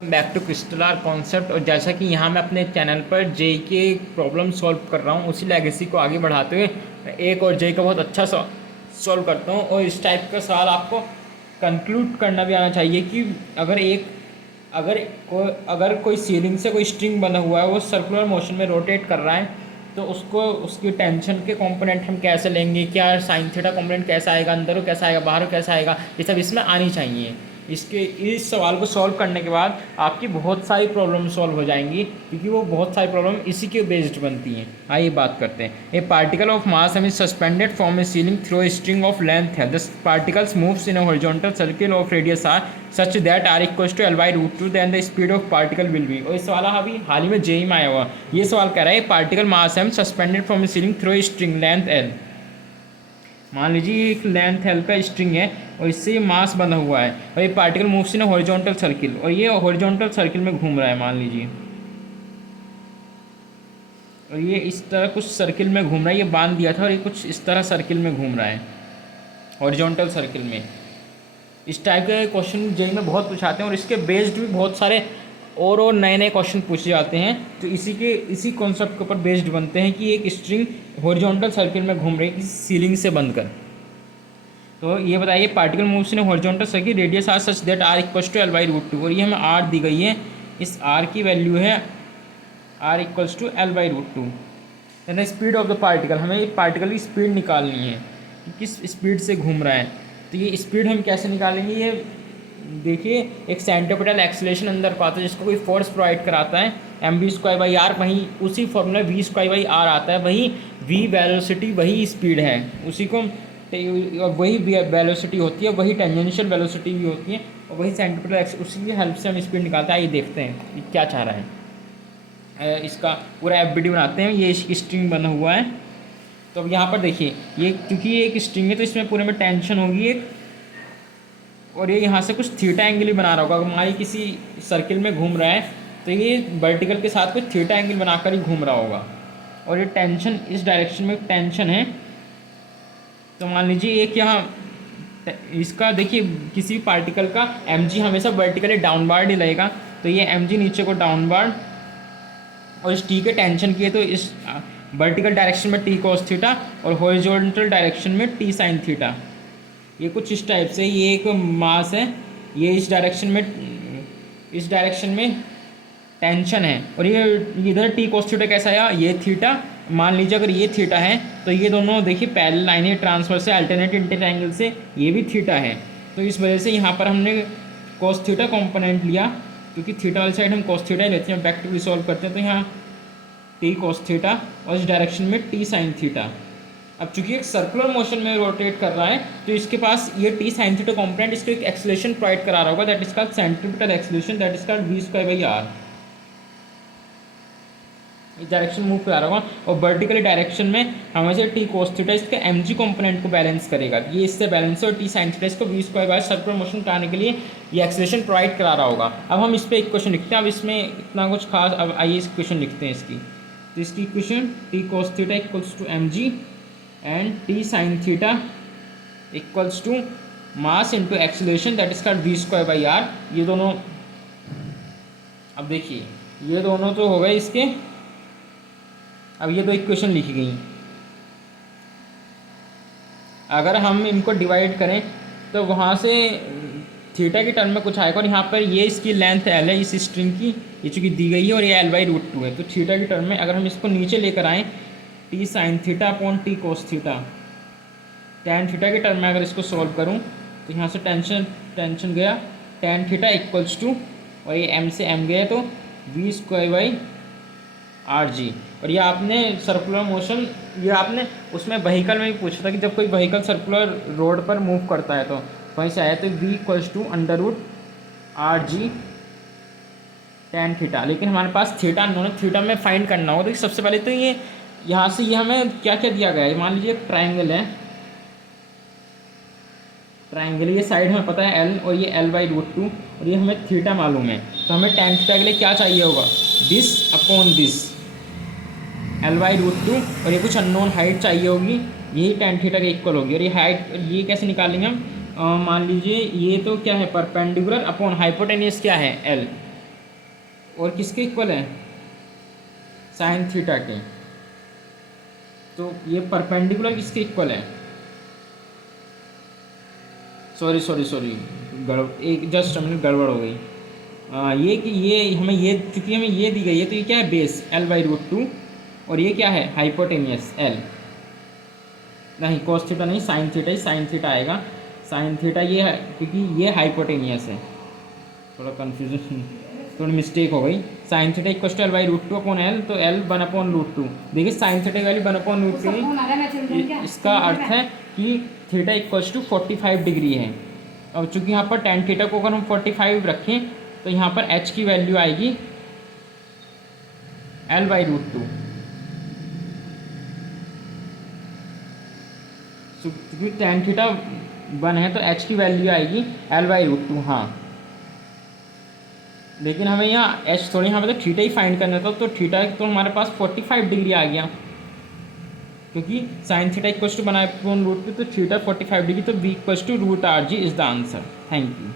Back to Christaller concept. और जैसा कि यहाँ मैं अपने चैनल पर जेई के प्रॉब्लम सॉल्व कर रहा हूँ, उसी लेगेसी को आगे बढ़ाते हुए एक और जेई का बहुत अच्छा सॉल्व करता हूँ। और इस टाइप का सवाल आपको कंक्लूड करना भी आना चाहिए कि अगर कोई सीलिंग से कोई स्ट्रिंग बना हुआ है, वो सर्कुलर मोशन में रोटेट कर रहा है, तो उसको उसकी टेंशन के कंपोनेंट हम कैसे लेंगे, क्या साइन थीटा कंपोनेंट कैसा आएगा, अंदर कैसा आएगा, बाहर कैसा आएगा, ये सब इसमें आनी चाहिए। इस सवाल को सॉल्व करने के बाद आपकी बहुत सारी प्रॉब्लम सॉल्व हो जाएंगी, क्योंकि वो बहुत सारी प्रॉब्लम इसी के बेस्ड बनती हैं। आइए बात करते हैं। A particle of mass m is suspended from a ceiling through a string of length है। The particles moves in a horizontal circle of radius are such that are equals to L/√2, then the speed of particle will be. और ये सवाल अभी हाल ही में JEE में आया हुआ। ये सवाल कह रहा है particle mass M suspended from a ceiling through a string length L। मान लीजिए एक लेंथ एल का स्ट्रिंग है और इससे ये मास बना हुआ है, और ये particle moves in horizontal circle, और ये हॉरिजॉन्टल सर्किल में घूम रहा है मान लीजिए, और ये इस तरह कुछ सर्किल में घूम रहा है। ये बांध दिया था और ये कुछ इस तरह सर्किल में घूम रहा है, हॉरिजॉन्टल सर्किल में। इस टाइप के क्वेश्चन जेई में बहुत पूछाते हैं, और इसके बेस्ड भी बहुत सारे और नए नए क्वेश्चन पूछे जाते हैं। तो इसी कॉन्सेप्ट के ऊपर बेस्ड बनते हैं कि एक स्ट्रिंग हॉरिजॉन्टल सर्किल में घूम रही है किसी सीलिंग से बंद कर। तो ये बताइए particle moves in horizontal circle radius are such that are equals to L/√2, और ये हमें आर दी गई है। इस आर की वैल्यू है आर इक्वल्स टू L/√2। यानी स्पीड ऑफ द पार्टिकल, हमें पार्टिकल की स्पीड निकालनी है कि किस स्पीड से घूम रहा है। तो ये स्पीड हम कैसे निकालेंगे, ये देखिए एक सेंट्रीपिटल एक्सीलरेशन अंदर को आता है जिसको कोई फोर्स प्रोवाइड कराता है mv²/r, वहीं उसी फॉर्मूला v²/r आता है, वही v वेलोसिटी, वही स्पीड है, उसी को वही वेलोसिटी होती है, वही टेंजेंशियल वेलोसिटी भी होती है, और वही सेंट्रीपिटल उसी की हेल्प से हम स्पीड निकालते हैं। आइए देखते हैं क्या चाह रहा है। इसका पूरा एफबीडी बनाते हैं। ये स्ट्रिंग बना हुआ है, तो अब यहाँ पर देखिए ये क्योंकि ये एक स्ट्रिंग है तो इसमें पूरे में टेंशन होगी एक, और ये यहाँ से कुछ थीटा एंगल ही बना रहा होगा। अगर मान लीजिए किसी सर्किल में घूम रहा है तो ये वर्टिकल के साथ कुछ थीटा एंगल बनाकर ही घूम रहा होगा, और ये टेंशन इस डायरेक्शन में टेंशन है। तो मान लीजिए एक यहाँ इसका देखिए किसी भी पार्टिकल का mg हमेशा वर्टिकली डाउनवार्ड ही रहेगा, तो ये mg नीचे को डाउनवार्ड, और इस टी के टेंशन की है तो इस वर्टिकल डायरेक्शन में टी cos थीटा और हॉरिजॉन्टल डायरेक्शन में टी sin थीटा। ये कुछ इस टाइप से, ये एक मास है, ये इस डायरेक्शन में टेंशन है, और ये इधर टी cos थीटा कैसा आया, ये थीटा। मान लीजिए अगर ये थीटा है तो ये दोनों देखिए पैरेलल लाइन है, ट्रांसफर से अल्टरनेट इंटरएंगल से ये भी थीटा है। तो इस वजह से यहाँ पर हमने cos थीटा कंपोनेंट लिया, क्योंकि थीटा वाली साइड हम cos थीटा ही लेते हैं। बैक टू रिसॉल्व करते हैं तो यहाँ टी cos थीटा और इस डायरेक्शन में टी sin थीटा। अब चूंकि एक सर्कुलर मोशन में रोटेट कर रहा है तो इसके पास ये टी sin थीटा कंपोनेंट इसको एक एक्सेलरेशन प्रोवाइड करा रहा होगा, that is called centripetal acceleration, that is called v²/r। इस डायरेक्शन मूव करा रहा होगा, और वर्टिकली डायरेक्शन में हमेशा टी cos थीटा इसके mg कंपोनेंट को बैलेंस करेगा, ये इससे बैलेंस है, और टी sin थीटा इसको v² सर्कुलर मोशन कराने के लिए ये एक्सेलरेशन प्रोवाइड करा रहा होगा। अब हम इस पर एक क्वेश्चन लिखते हैं। अब इसमें इतना कुछ खास, अब आइए इस क्वेश्चन लिखते हैं इसकी। तो इसकी equation T cos theta equals to mg and T sin theta equals to mass into acceleration, that is called v²/r। ये दोनों, अब देखिए ये दोनों तो हो गए इसके। अब ये दो इक्वेशन लिखी गई, अगर हम इनको डिवाइड करें तो वहाँ से थीटा की टर्म में कुछ आएगा, और यहाँ पर ये इसकी लेंथ L है इस स्ट्रिंग की, ये चूँकि दी गई है, और ये L/√2 है। तो थीटा की टर्म में अगर हम इसको नीचे लेकर आएँ T sin theta upon T cos theta, tan theta की टर्म में अगर इसको सॉल्व करूँ तो यहाँ से टेंशन गया, tan थीटा इक्वल्स टू, और ये m से m गया तो v²/rg। और ये आपने सर्कुलर मोशन, ये आपने उसमें व्हीकल में भी पूछा था कि जब कोई व्हीकल सर्कुलर रोड पर मूव करता है तो वहीं से आया, तो v equals to √rg tan theta. लेकिन हमारे पास थीटा उन्होंने थीटा में फाइंड करना होगा, तो सबसे पहले तो ये यहाँ से ये हमें क्या क्या दिया गया है। मान लीजिए एक ट्राइंगल है, ट्राइंगल ये साइड हमें पता है L, और ये L/√2, और ये हमें थीटा मालूम है, तो हमें tan थीटा के लिए क्या चाहिए होगा, दिस अपॉन दिस L/√2, और ये कुछ अननोन हाइट चाहिए होगी, यही tan थीटा के इक्वल होगी। और ये हाइट ये कैसे निकालेंगे हम, मान लीजिए ये तो क्या है परपेंडिकुलर अपॉन हाइपोटेनियस क्या है L, और किसके इक्वल है, साइन थीटा के। तो ये परपेंडिकुलर किसके इक्वल है, सॉरी सॉरी सॉरी, एक जस्ट मिनट गड़बड़ हो गई। ये कि ये हमें ये, चूँकि हमें ये दी गई है, तो ये क्या है, बेस L/√2, और ये क्या है, हाइपोटेनियस L। नहीं कॉस थीटा नहीं, साइन थीटा ही, साइन थीटा आएगा, साइन थीटा ये है क्योंकि ये हाइपोटेनियस है। थोड़ा कन्फ्यूजन, थोड़ी मिस्टेक हो गई। Sine theta equal to L/√2 upon L, तो L 1/√2। देखिए साइन थीटा की वैल्यू 1/√2, इसका अर्थ है कि थीटा इक्वल टू 45 डिग्री है। और चूंकि यहाँ पर tan थीटा को अगर हम 45 रखें तो यहाँ पर h की वैल्यू आएगी L/√2। क्योंकि tan थीटा 1 है तो h की वैल्यू आएगी L/√2। हाँ, लेकिन हमें यहाँ h थोड़ी, यहाँ मतलब थीटा ही फाइंड करना था, तो थीटा तो हमारे पास 45 डिग्री आ गया, क्योंकि साइन थीटा इक्वल टू 1/√2, तो थीटा 45 डिग्री, तो b equal to √RG is the answer. Thank you.